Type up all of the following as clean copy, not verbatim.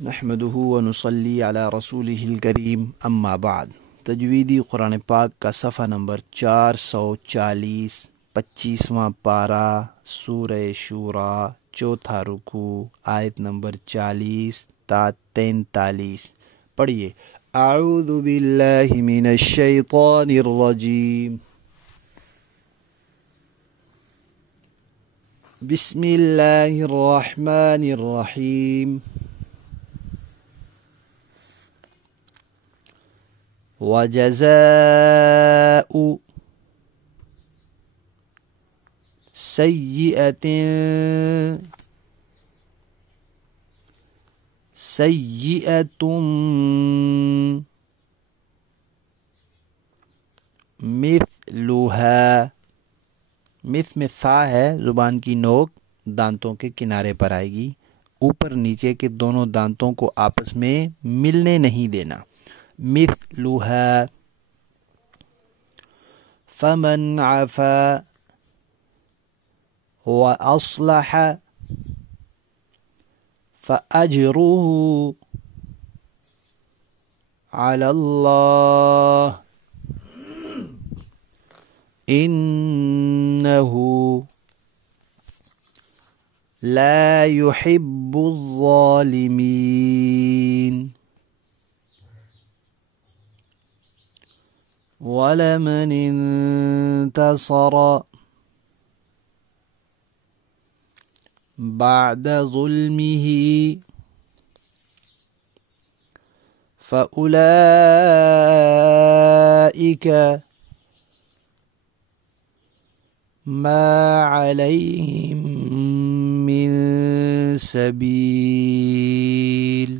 नहमदुहु व नुसल्ली अला रसूलिहिल करीम अम्मा बाद। तजवीदी कुरान पाक का सफ़ा नंबर 440, 25वां पारा, सूरह शूरा, चौथा रुकू, आयत नंबर 40 ता 43। पढ़िए। आऊज़ु बिल्लाहि मिनश शैतानिर रजीम। बिस्मिल्लाहिर रहमानिर रहीम। वजज़ाउ सय्यिअतुम मिथलुहा। मिथ में था है, ज़ुबान की नोक दांतों के किनारे पर आएगी। ऊपर नीचे के दोनों दांतों को आपस में मिलने नहीं देना। मिथलुहा। फमन आफा व अस्लह फ़अज्रुहु अलल्लाह इन्नहु ला युहिब्बुज़्ज़ालिमीन। वलमन इंतसर बअद ज़ुल्मिही फ़उलाइक मा अलैहिम मिन सबील।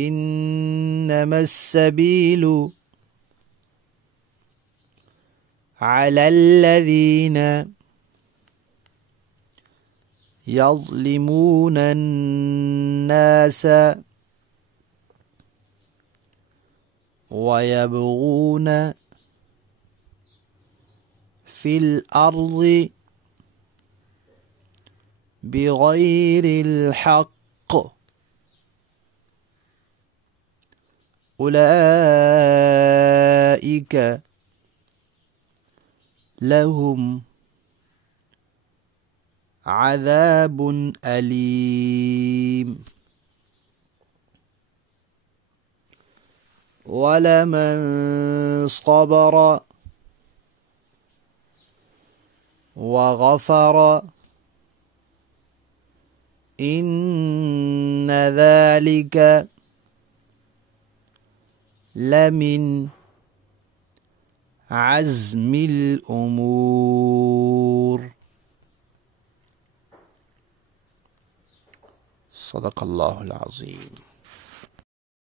इन्नमस्सबीलु अलल्लज़ीना यज़्लिमूनन्नास वयबगून फिल अर्ज़ि बिग़ैरिल हक़्क़ उलाइक लहुम अज़ाबुन अलीम। वलमन सबर वग़फ़र इन्न ज़ालिक लमिन अज़्मिल उमूर। सदक़ल्लाहुल अज़ीम।